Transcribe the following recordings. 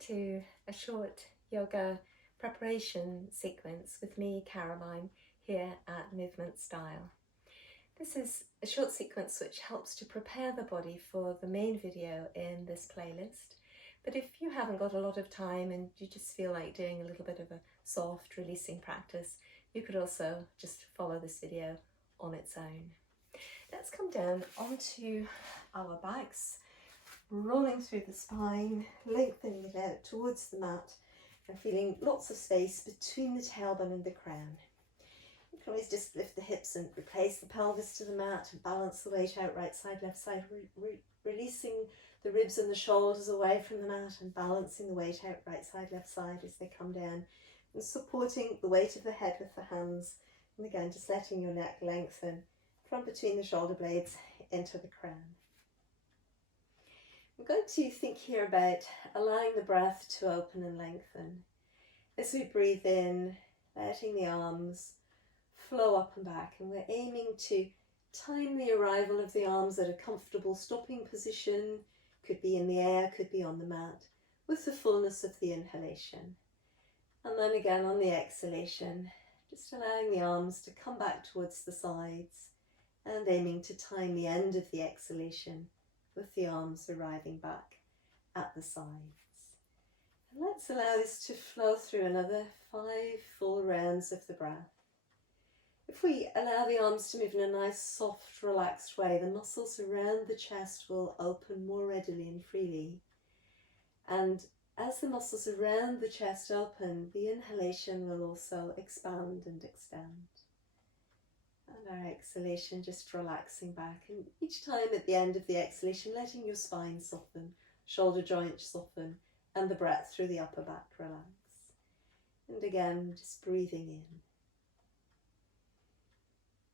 to a short yoga preparation sequence with me, Caroline, here at Movement Style. This is a short sequence which helps to prepare the body for the main video in this playlist. But if you haven't got a lot of time and you just feel like doing a little bit of a soft releasing practice, you could also just follow this video on its own. Let's come down onto our backs, rolling through the spine, lengthening it out towards the mat and feeling lots of space between the tailbone and the crown. You can always just lift the hips and replace the pelvis to the mat and balance the weight out right side, left side, releasing the ribs and the shoulders away from the mat and balancing the weight out right side, left side as they come down, and supporting the weight of the head with the hands, and again just letting your neck lengthen from between the shoulder blades into the crown. We're going to think here about allowing the breath to open and lengthen. As we breathe in, letting the arms flow up and back, and we're aiming to time the arrival of the arms at a comfortable stopping position, could be in the air, could be on the mat, with the fullness of the inhalation. And then again on the exhalation, just allowing the arms to come back towards the sides and aiming to time the end of the exhalation with the arms arriving back at the sides. And let's allow this to flow through another 5 full rounds of the breath. If we allow the arms to move in a nice, soft, relaxed way, the muscles around the chest will open more readily and freely. And as the muscles around the chest open, the inhalation will also expand and extend. And our exhalation just relaxing back, and each time at the end of the exhalation letting your spine soften, shoulder joints soften, and the breath through the upper back relax. And again just breathing in.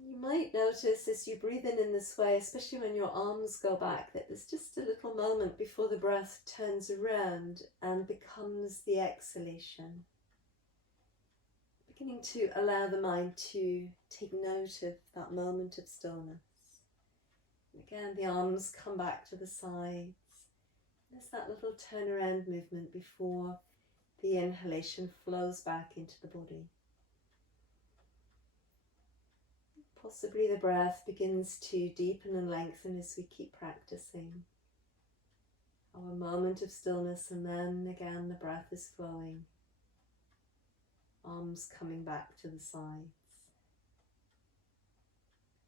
You might notice as you breathe in this way, especially when your arms go back, that there's just a little moment before the breath turns around and becomes the exhalation. Beginning to allow the mind to take note of that moment of stillness. Again, the arms come back to the sides. There's that little turnaround movement before the inhalation flows back into the body. Possibly the breath begins to deepen and lengthen as we keep practicing. Our moment of stillness, and then again the breath is flowing. Arms coming back to the sides.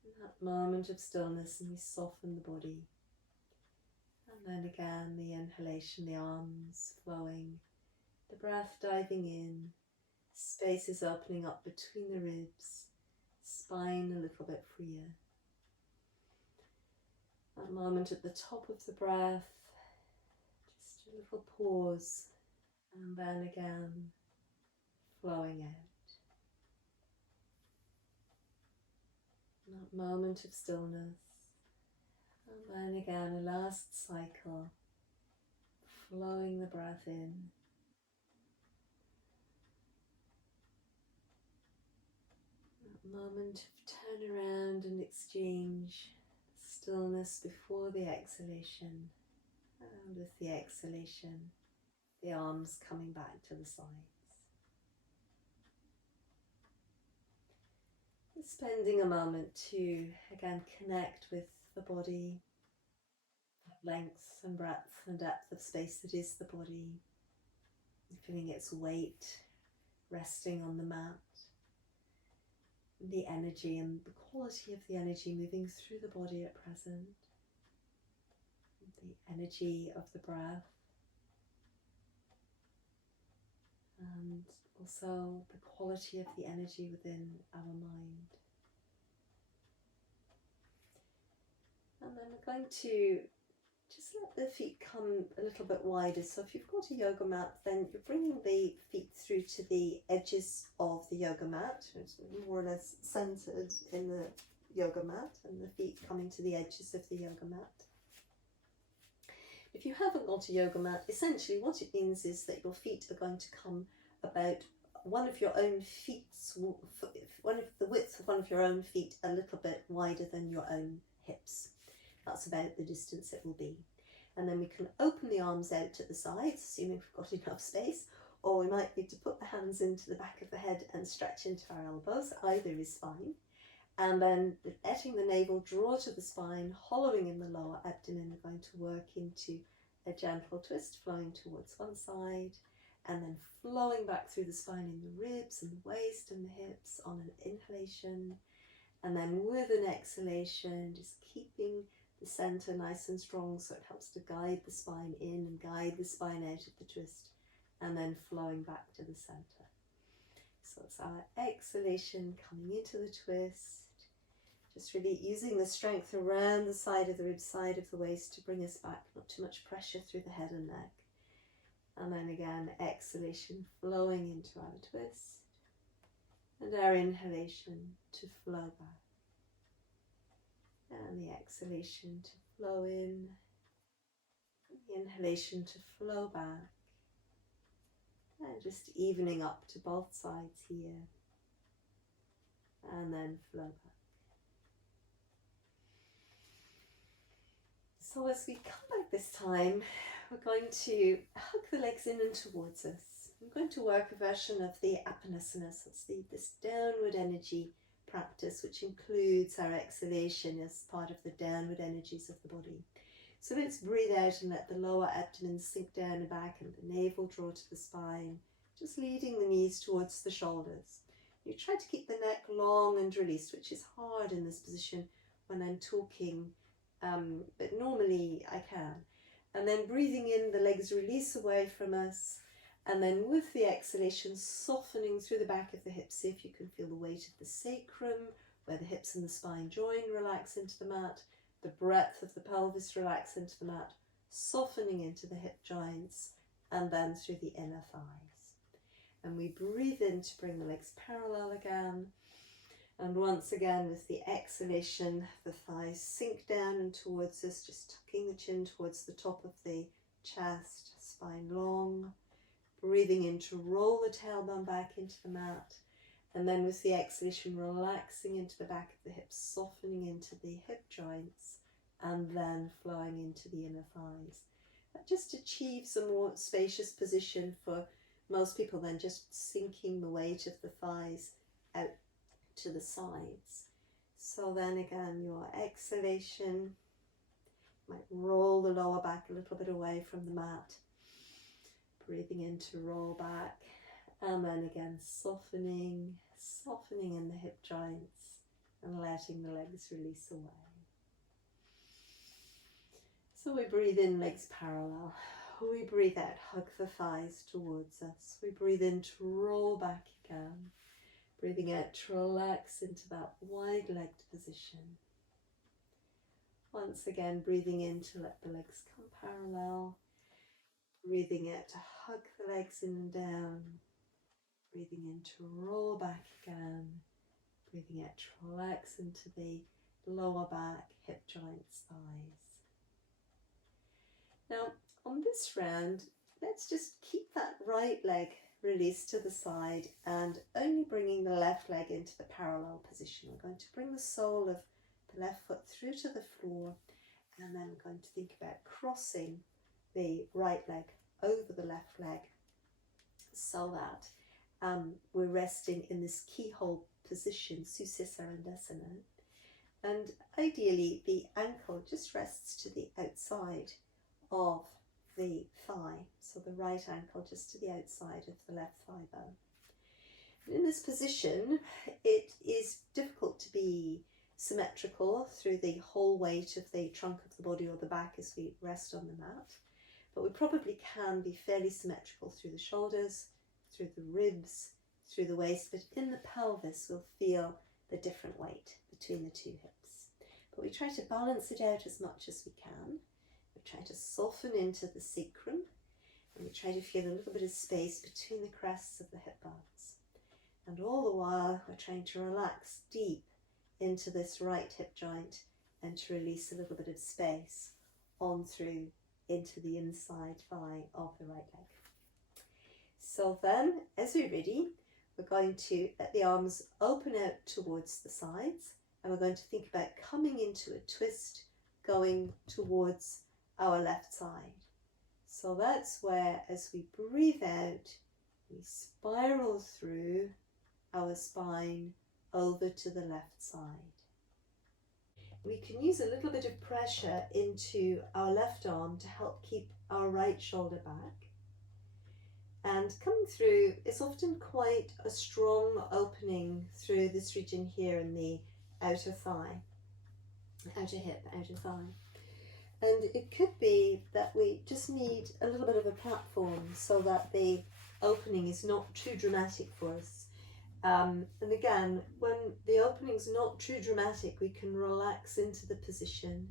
And that moment of stillness, and we soften the body. And then again the inhalation, the arms flowing, the breath diving in, space is opening up between the ribs, spine a little bit freer. That moment at the top of the breath, just a little pause, and then again flowing out. That moment of stillness, and then again a last cycle, flowing the breath in. That moment of turnaround and exchange, stillness before the exhalation, and with the exhalation, the arms coming back to the sides. Spending a moment to again connect with the body, length and breadth and depth of space that is the body, feeling its weight resting on the mat, the energy and the quality of the energy moving through the body at present, the energy of the breath, and also the quality of the energy within our mind. And then we're going to just let the feet come a little bit wider. So if you've got a yoga mat, then you're bringing the feet through to the edges of the yoga mat. It's more or less centered in the yoga mat, and the feet coming to the edges of the yoga mat. If you haven't got a yoga mat, essentially what it means is that your feet are going to come about one of your own feet, the width of one of your own feet a little bit wider than your own hips. That's about the distance it will be. And then we can open the arms out to the sides, assuming we've got enough space, or we might need to put the hands into the back of the head and stretch into our elbows. Either is fine. And then letting the navel draw to the spine, hollowing in the lower abdomen, we're going to work into a gentle twist, flowing towards one side, and then flowing back through the spine in the ribs and the waist and the hips on an inhalation. And then with an exhalation, just keeping the center nice and strong so it helps to guide the spine in and guide the spine out of the twist, and then flowing back to the center. So it's our exhalation coming into the twist, just really using the strength around the side of the rib, side of the waist to bring us back, not too much pressure through the head and neck. And then again, exhalation flowing into our twist, and our inhalation to flow back. And the exhalation to flow in, the inhalation to flow back, and just evening up to both sides here, and then flow back. So as we come back this time, we're going to hug the legs in and towards us. I'm going to work a version of the Apanasana, so it's this downward energy practice, which includes our exhalation as part of the downward energies of the body. So let's breathe out and let the lower abdomen sink down and back and the navel draw to the spine, just leading the knees towards the shoulders. You try to keep the neck long and released, which is hard in this position when I'm talking, but normally I can. And then breathing in, the legs release away from us. And then with the exhalation, softening through the back of the hips. See if you can feel the weight of the sacrum, where the hips and the spine join, relax into the mat. The breadth of the pelvis, relax into the mat, softening into the hip joints, and then through the inner thighs. And we breathe in to bring the legs parallel again. And once again, with the exhalation, the thighs sink down and towards us, just tucking the chin towards the top of the chest, spine long. Breathing in to roll the tailbone back into the mat, and then with the exhalation, relaxing into the back of the hips, softening into the hip joints, and then flowing into the inner thighs. That just achieves a more spacious position for most people than just sinking the weight of the thighs out to the sides. So then again, your exhalation might roll the lower back a little bit away from the mat. Breathing in to roll back, and then again softening in the hip joints and letting the legs release away. So we breathe in, legs parallel. We breathe out, hug the thighs towards us. We breathe in to roll back again. Breathing out to relax into that wide-legged position. Once again, breathing in to let the legs come parallel. Breathing out to hug the legs in and down. Breathing in to roll back again. Breathing out to relax into the lower back, hip joints, thighs. Now, on this round, let's just keep that right leg released to the side and only bringing the left leg into the parallel position. We're going to bring the sole of the left foot through to the floor, and then we're going to think about crossing the right leg over the left leg so that we're resting in this keyhole position, Successarandasana. And ideally the ankle just rests to the outside of the thigh, so the right ankle just to the outside of the left thigh bone. And in this position, it is difficult to be symmetrical through the whole weight of the trunk of the body or the back as we rest on the mat, but we probably can be fairly symmetrical through the shoulders, through the ribs, through the waist, but in the pelvis we'll feel the different weight between the two hips. But we try to balance it out as much as we can. We try to soften into the sacrum, and we try to feel a little bit of space between the crests of the hip bones. And all the while we're trying to relax deep into this right hip joint and to release a little bit of space on through into the inside thigh of the right leg. So then, as we're ready, we're going to let the arms open out towards the sides, and we're going to think about coming into a twist, going towards our left side. So that's where, as we breathe out, we spiral through our spine over to the left side. We can use a little bit of pressure into our left arm to help keep our right shoulder back. And coming through, it's often quite a strong opening through this region here in the outer thigh, outer hip, outer thigh. And it could be that we just need a little bit of a platform so that the opening is not too dramatic for us. And again, when the opening is not too dramatic, we can relax into the position,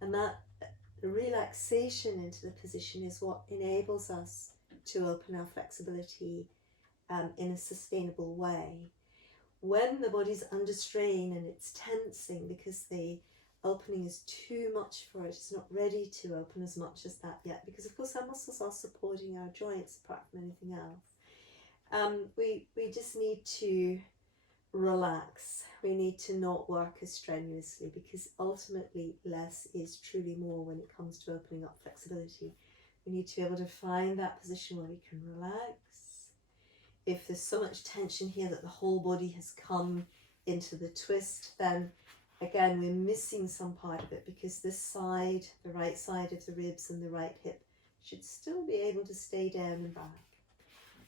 and that relaxation into the position is what enables us to open our flexibility in a sustainable way. When the body's under strain and it's tensing because the opening is too much for it, it's not ready to open as much as that yet, because of course our muscles are supporting our joints apart from anything else. We just need to relax. We need to not work as strenuously, because ultimately less is truly more when it comes to opening up flexibility. We need to be able to find that position where we can relax. If there's so much tension here that the whole body has come into the twist, then again we're missing some part of it, because this side, the right side of the ribs and the right hip, should still be able to stay down and back.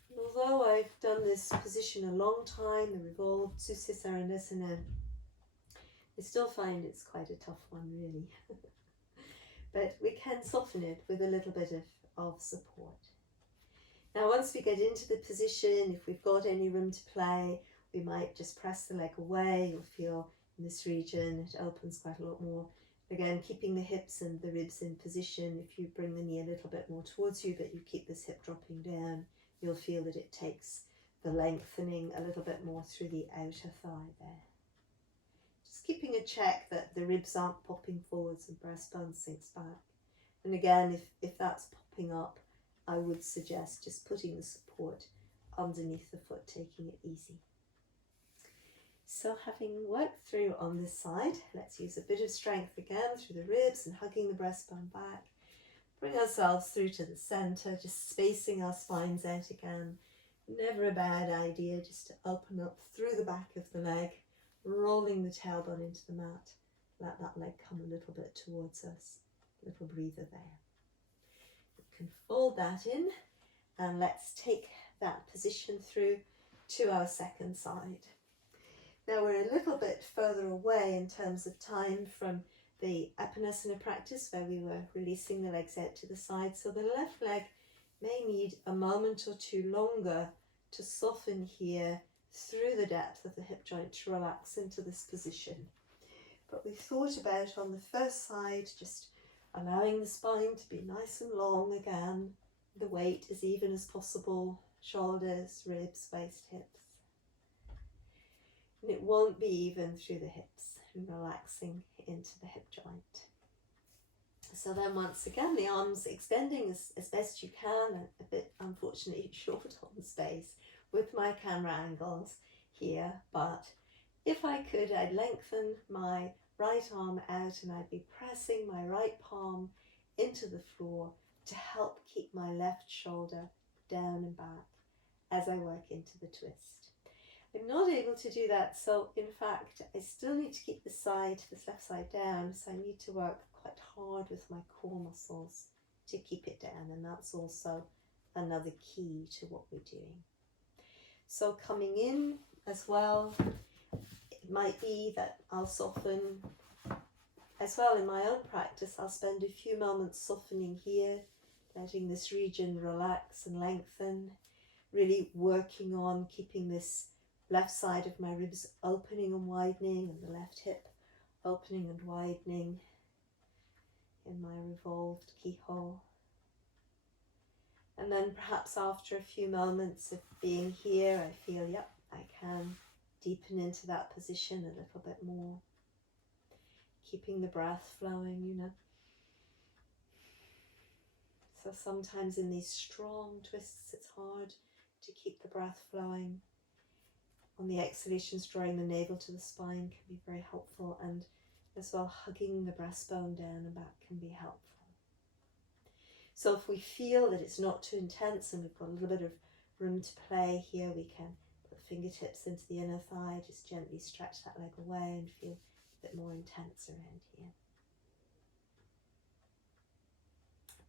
And although I've done this position a long time, the revolved Sussisarandasana, I still find it's quite a tough one, really. But we can soften it with a little bit of support. Now once we get into the position, if we've got any room to play, we might just press the leg away. You'll feel in this region it opens quite a lot more. Again, keeping the hips and the ribs in position. If you bring the knee a little bit more towards you, but you keep this hip dropping down, you'll feel that it takes the lengthening a little bit more through the outer thigh there. Just keeping a check that the ribs aren't popping forwards and breastbone sinks back. And again, if that's popping up, I would suggest just putting the support underneath the foot, taking it easy. So having worked through on this side, let's use a bit of strength again through the ribs and hugging the breastbone back. Bring ourselves through to the center, just spacing our spines out again. Never a bad idea just to open up through the back of the leg, rolling the tailbone into the mat. Let that leg come a little bit towards us. Little breather there. We can fold that in, and let's take that position through to our second side. Now we're a little bit further away in terms of time from the Apanasana practice where we were releasing the legs out to the side, so the left leg may need a moment or two longer to soften here through the depth of the hip joint to relax into this position. But we thought about on the first side just allowing the spine to be nice and long again, the weight as even as possible, shoulders, ribs, waist, hips. And it won't be even through the hips, and relaxing into the hip joint. So then once again, the arms extending as best you can, a bit unfortunately short on space with my camera angles here, but if I could, I'd lengthen my right arm out and I'd be pressing my right palm into the floor to help keep my left shoulder down and back as I work into the twist. I'm not able to do that, so in fact I still need to keep this left side down, so I need to work quite hard with my core muscles to keep it down, and that's also another key to what we're doing. So coming in as well, it might be that I'll soften as well in my own practice. I'll spend a few moments softening here, letting this region relax and lengthen, really working on keeping this left side of my ribs opening and widening, and the left hip opening and widening in my revolved keyhole. And then perhaps after a few moments of being here, I feel, yep, I can deepen into that position a little bit more. Keeping the breath flowing, you know. So sometimes in these strong twists, it's hard to keep the breath flowing. On the exhalations, drawing the navel to the spine can be very helpful, and as well hugging the breastbone down and back can be helpful. So if we feel that it's not too intense and we've got a little bit of room to play here, we can put the fingertips into the inner thigh, just gently stretch that leg away and feel a bit more intense around here.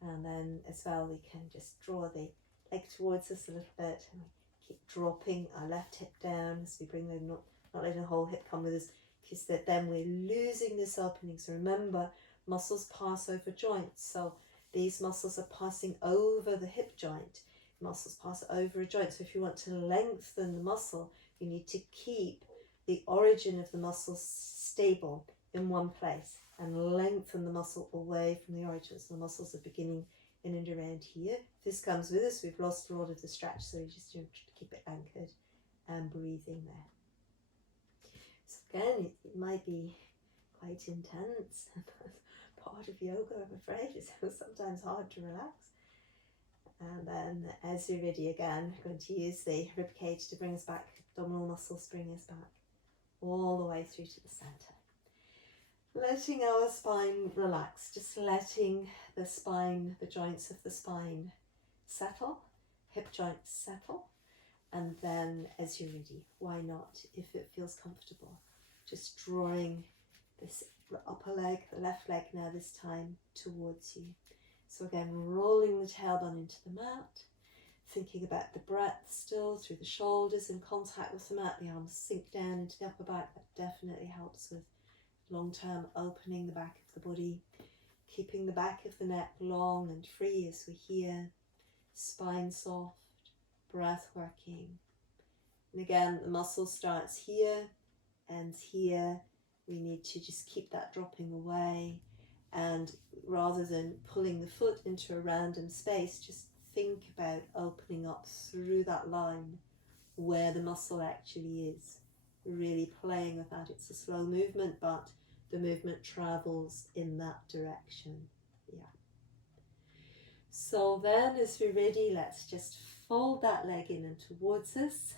And then as well, we can just draw the leg towards us a little bit and keep dropping our left hip down as we bring the, not letting the whole hip come with us, because then we're losing this opening. So remember, muscles pass over joints. So these muscles are passing over the hip joint. Muscles pass over a joint. So if you want to lengthen the muscle, you need to keep the origin of the muscle stable in one place and lengthen the muscle away from the origin. So the muscles are beginning in and around here. If this comes with us, we've lost a lot of the stretch, so we just have to keep it anchored and breathing there. So again, it might be quite intense. Part of yoga, I'm afraid, is sometimes hard to relax. And then as you're ready again, we're going to use the rib cage to bring us back, abdominal muscles bring us back all the way through to the center. Letting our spine relax, just letting the spine, the joints of the spine settle, hip joints settle, and then as you're ready, why not, if it feels comfortable, just drawing this upper leg, the left leg now this time towards you. So again, rolling the tailbone into the mat, thinking about the breath still through the shoulders in contact with the mat, the arms sink down into the upper back. That definitely helps with long-term opening the back of the body, keeping the back of the neck long and free as we're here, spine soft, breath working. And again, the muscle starts here, ends here. We need to just keep that dropping away, and rather than pulling the foot into a random space, just think about opening up through that line where the muscle actually is, really playing with that. It's a slow movement, but the movement travels in that direction. Yeah. So then as we're ready, let's just fold that leg in and towards us.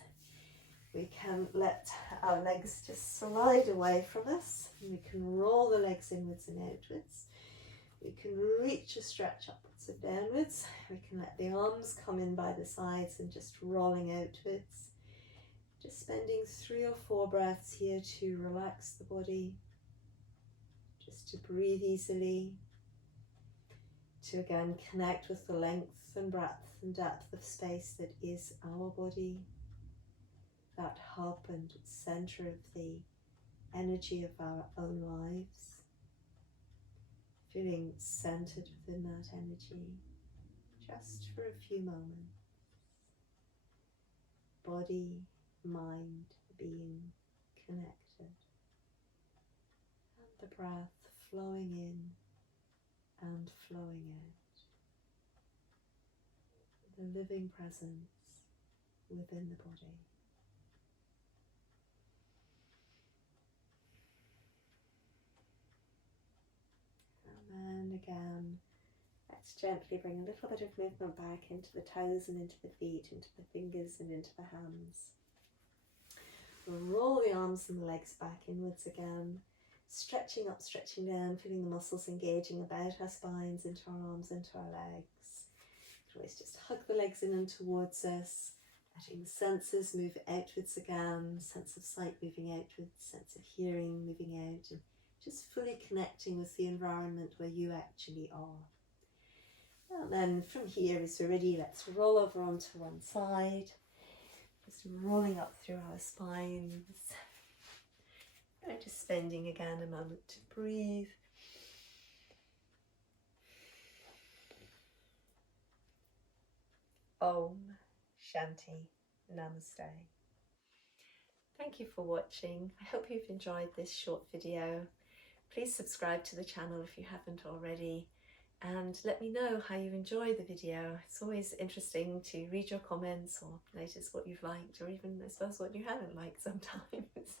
We can let our legs just slide away from us. We can roll the legs inwards and outwards. We can reach a stretch upwards and downwards. We can let the arms come in by the sides and just rolling outwards. Just spending 3 or 4 breaths here to relax the body, just to breathe easily, to again connect with the length and breadth and depth of space that is our body, that hub and center of the energy of our own lives, feeling centered within that energy just for a few moments. Body, mind, being connected, and the breath flowing in and flowing out. The living presence within the body. And then again, let's gently bring a little bit of movement back into the toes and into the feet, into the fingers and into the hands. Roll the arms and the legs back inwards again, stretching up, stretching down, feeling the muscles engaging about our spines, into our arms, into our legs. You can always just hug the legs in and towards us, letting the senses move outwards again, sense of sight moving outwards, sense of hearing moving out, and just fully connecting with the environment where you actually are. And then from here, as we're ready, let's roll over onto one side, just rolling up through our spines. And just spending again a moment to breathe. Om Shanti Namaste. Thank you for watching. I hope you've enjoyed this short video. Please subscribe to the channel if you haven't already, and let me know how you enjoy the video. It's always interesting to read your comments or notice what you've liked, or even, I suppose, what you haven't liked sometimes.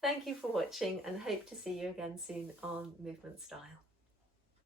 Thank you for watching, and hope to see you again soon on Movement Style.